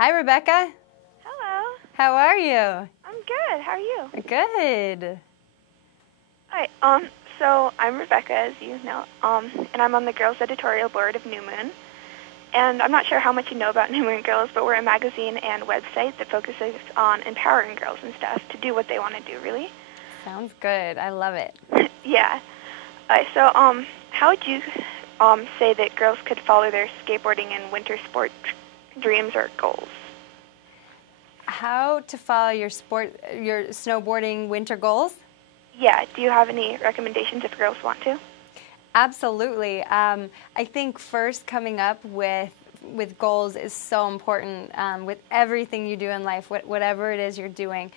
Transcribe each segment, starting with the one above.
Hi, Rebecca. Hello. How are you? I'm good. How are you? Good. Hi. So I'm Rebecca, as you know, and I'm on the Girls Editorial Board of New Moon. And I'm not sure how much you know about New Moon Girls, but we're a magazine and website that focuses on empowering girls and stuff to do what they want to do, really. Sounds good. I love it. Yeah. So how would you say that girls could follow their skateboarding and winter sport dreams or goals? How to follow your snowboarding winter goals? Yeah. Do you have any recommendations if girls want to? Absolutely. I think first coming up with goals is so important with everything you do in life, whatever it is you're doing.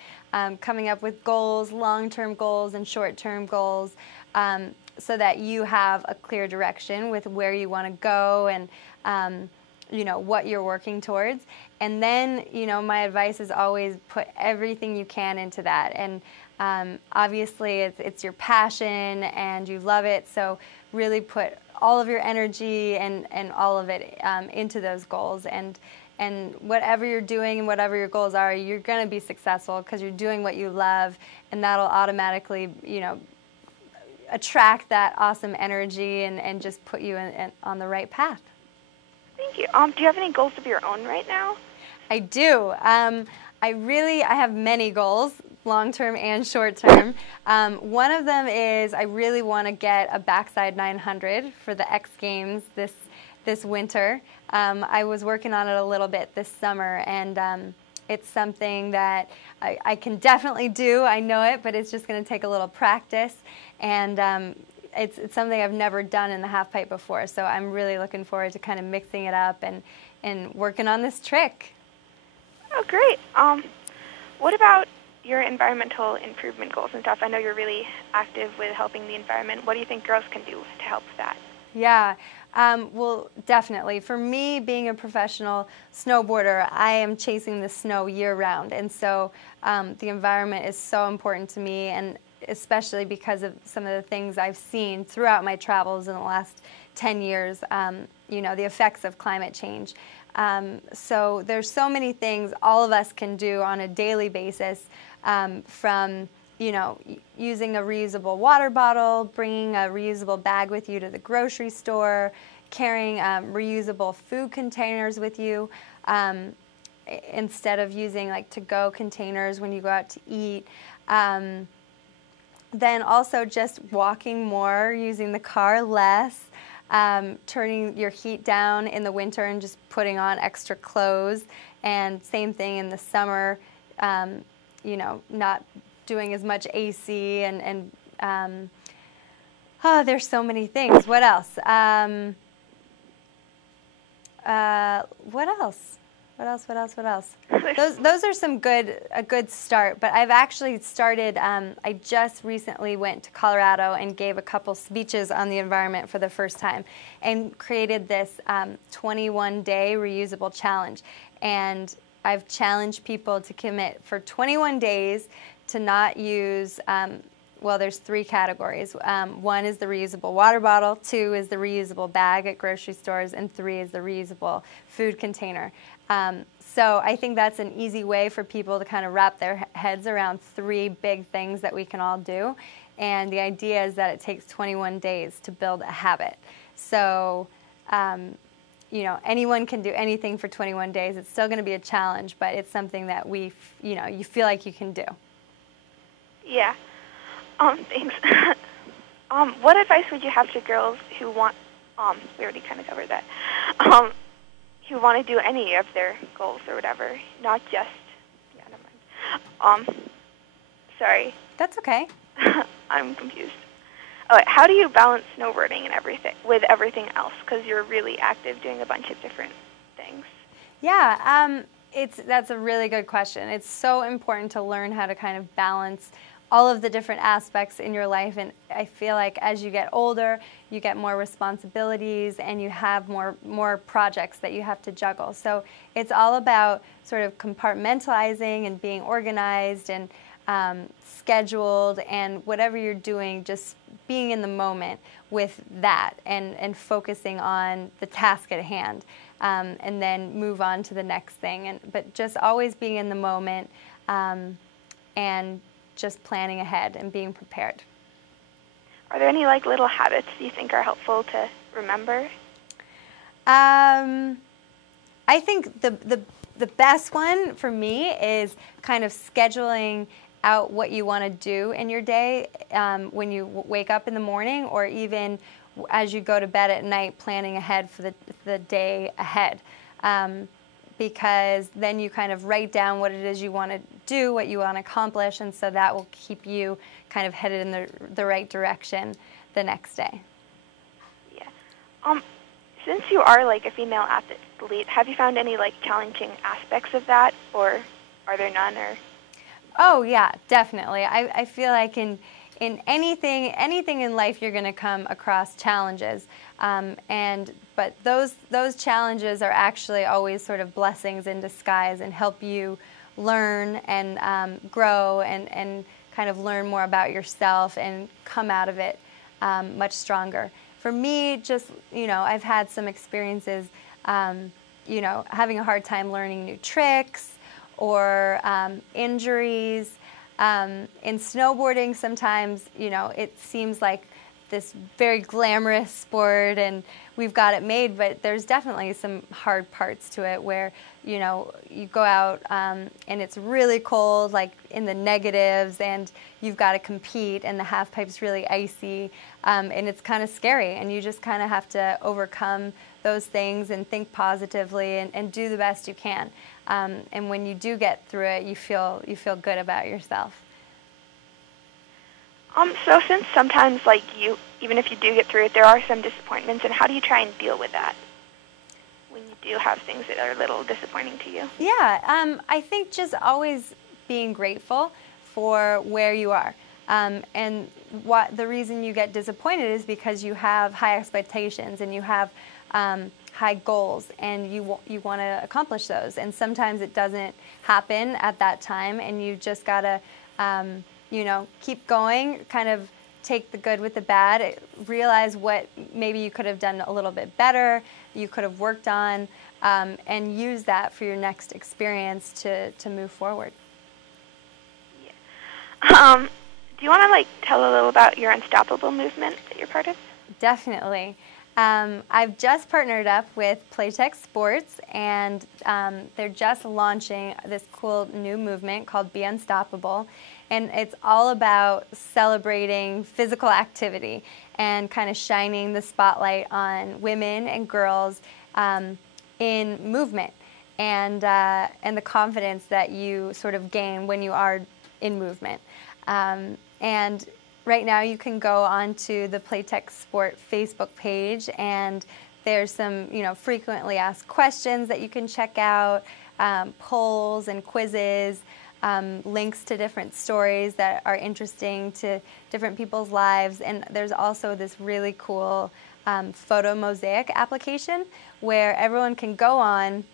Coming up with goals, long-term goals and short-term goals, so that you have a clear direction with where you want to go and what you're working towards. And then, my advice is always put everything you can into that. And obviously it's your passion and you love it, so really put all of your energy and all of it into those goals. And whatever you're doing and whatever your goals are, you're going to be successful because you're doing what you love, and that'll automatically, attract that awesome energy and just put you on the right path. Thank you. Do you have any goals of your own right now? I do. I have many goals, long-term and short-term. One of them is I really want to get a backside 900 for the X Games this winter. I was working on it a little bit this summer, and it's something that I can definitely do. I know it, but it's just going to take a little practice, and it's something I've never done in the half pipe before, so I'm really looking forward to kind of mixing it up and working on this trick. Oh, great. What about your environmental improvement goals and stuff? I know you're really active with helping the environment. What do you think girls can do to help with that? Yeah, well, definitely. For me, being a professional snowboarder, I am chasing the snow year-round, and so the environment is so important to me, and especially because of some of the things I've seen throughout my travels in the last 10 years, the effects of climate change. So there's so many things all of us can do on a daily basis, from using a reusable water bottle, bringing a reusable bag with you to the grocery store, carrying reusable food containers with you, instead of using to-go containers when you go out to eat. Then also just walking more, using the car less, turning your heat down in the winter and just putting on extra clothes, and same thing in the summer, not doing as much AC and there's so many things. What else? What else? Those are a good start, but I've actually started, I just recently went to Colorado and gave a couple speeches on the environment for the first time and created this 21-day reusable challenge. And I've challenged people to commit for 21 days to not use, there's 3 categories. 1 is the reusable water bottle, 2 is the reusable bag at grocery stores, and 3 is the reusable food container. So I think that's an easy way for people to kind of wrap their heads around 3 big things that we can all do. And the idea is that it takes 21 days to build a habit. So, anyone can do anything for 21 days. It's still going to be a challenge, but it's something that you feel like you can do. Yeah. Thanks. What advice would you have to girls who want, we already kind of covered that, who want to do any of their goals or whatever, not just, never mind. Sorry. That's okay. I'm confused. Oh, how do you balance snowboarding and everything with everything else? Because you're really active doing a bunch of different things. Yeah, that's a really good question. It's so important to learn how to kind of balance all of the different aspects in your life, and I feel like as you get older, you get more responsibilities and you have more projects that you have to juggle. So it's all about sort of compartmentalizing and being organized and scheduled, and whatever you're doing, just being in the moment with that and focusing on the task at hand. and then move on to the next thing. But just always being in the moment and just planning ahead and being prepared. Are there any like little habits you think are helpful to remember? I think the best one for me is kind of scheduling out what you want to do in your day when you wake up in the morning, or even as you go to bed at night, planning ahead for the day ahead. Because then you kind of write down what it is you want to do, what you want to accomplish, and so that will keep you kind of headed in the right direction the next day. Yeah. Since you are like a female athlete, have you found any like challenging aspects of that, or are there none? Or oh yeah, definitely. I feel like in anything in life you're going to come across challenges, but those challenges are actually always sort of blessings in disguise and help you learn and grow and kind of learn more about yourself and come out of it much stronger. For me, just, I've had some experiences, having a hard time learning new tricks or injuries. In snowboarding, sometimes, it seems like this very glamorous sport and we've got it made, but there's definitely some hard parts to it where, you go out and it's really cold, like in the negatives, and you've got to compete and the half pipe's really icy, and it's kind of scary, and you just kind of have to overcome those things and think positively and do the best you can. And when you do get through it, you feel good about yourself. So since sometimes, like even if you do get through it, there are some disappointments, and how do you try and deal with that when you do have things that are a little disappointing to you? Yeah, I think just always being grateful for where you are. And the reason you get disappointed is because you have high expectations and you have high goals, and you want to accomplish those. And sometimes it doesn't happen at that time, and you just got to keep going, kind of take the good with the bad, realize what maybe you could have done a little bit better, you could have worked on, and use that for your next experience to move forward. Yeah. Do you want to tell a little about your Unstoppable movement that you're part of? Definitely. I've just partnered up with Playtech Sports, and they're just launching this cool new movement called Be Unstoppable. And it's all about celebrating physical activity and kind of shining the spotlight on women and girls in movement and the confidence that you sort of gain when you are in movement. And right now you can go onto the Playtech Sport Facebook page, and there's some frequently asked questions that you can check out, polls and quizzes, links to different stories that are interesting to different people's lives. And there's also this really cool photo mosaic application where everyone can go on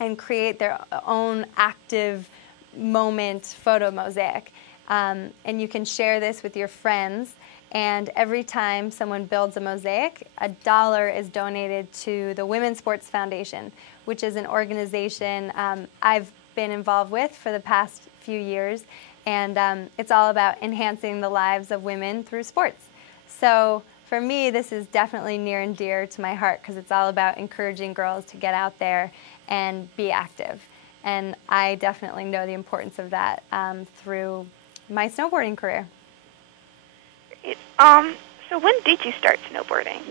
and create their own active moment photo mosaic. And you can share this with your friends. And every time someone builds a mosaic, $1 is donated to the Women's Sports Foundation, which is an organization I've been involved with for the past few years. And it's all about enhancing the lives of women through sports. So for me, this is definitely near and dear to my heart because it's all about encouraging girls to get out there and be active. And I definitely know the importance of that through my snowboarding career. Great. So when did you start snowboarding?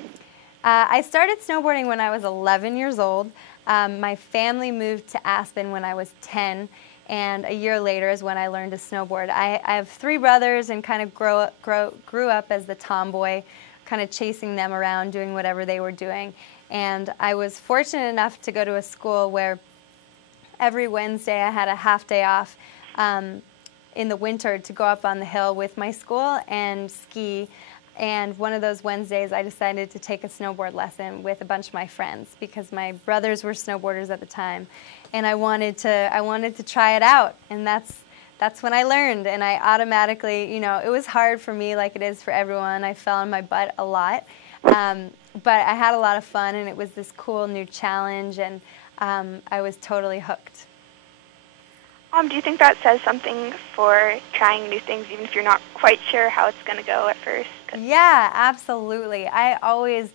I started snowboarding when I was 11 years old. My family moved to Aspen when I was 10, and a year later is when I learned to snowboard. I have 3 brothers and kind of grew up as the tomboy, kind of chasing them around, doing whatever they were doing. And I was fortunate enough to go to a school where every Wednesday I had a half day off in the winter to go up on the hill with my school and ski. And one of those Wednesdays I decided to take a snowboard lesson with a bunch of my friends because my brothers were snowboarders at the time. And I wanted to try it out, and that's when I learned. And I automatically, it was hard for me like it is for everyone. I fell on my butt a lot. but I had a lot of fun, and it was this cool new challenge, and I was totally hooked. Do you think that says something for trying new things, even if you're not quite sure how it's going to go at first? Yeah, absolutely. I always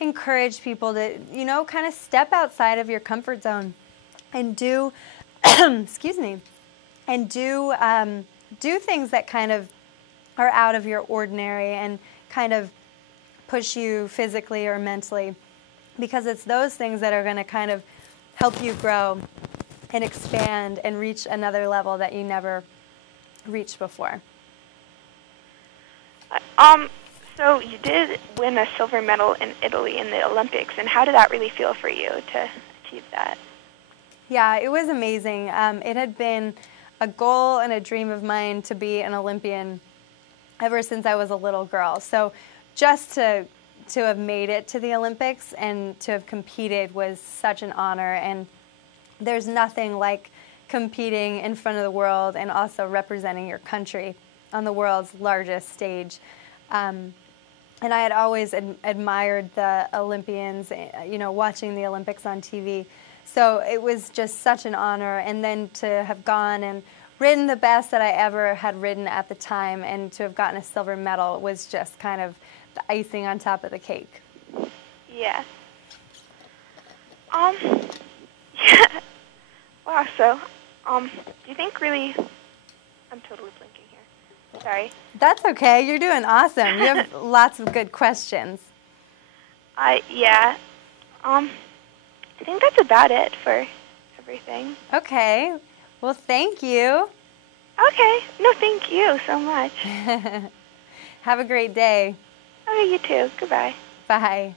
encourage people to, kind of step outside of your comfort zone and do, excuse me, and do things that kind of are out of your ordinary and kind of push you physically or mentally, because it's those things that are going to kind of help you grow and expand and reach another level that you never reached before. So you did win a silver medal in Italy in the Olympics, and how did that really feel for you to achieve that? Yeah, it was amazing. It had been a goal and a dream of mine to be an Olympian ever since I was a little girl. So just to have made it to the Olympics and to have competed was such an honor. And there's nothing like competing in front of the world and also representing your country on the world's largest stage. And I had always admired the Olympians, watching the Olympics on TV. So it was just such an honor. And then to have gone and ridden the best that I ever had ridden at the time, and to have gotten a silver medal was just kind of the icing on top of the cake. Yeah. Yeah. Wow, so, do you think really, I'm totally blinking here. Sorry. That's okay. You're doing awesome. You have lots of good questions. Yeah. I think that's about it for everything. Okay. Well, thank you. Okay. No, thank you so much. Have a great day. Okay, you too. Goodbye. Bye.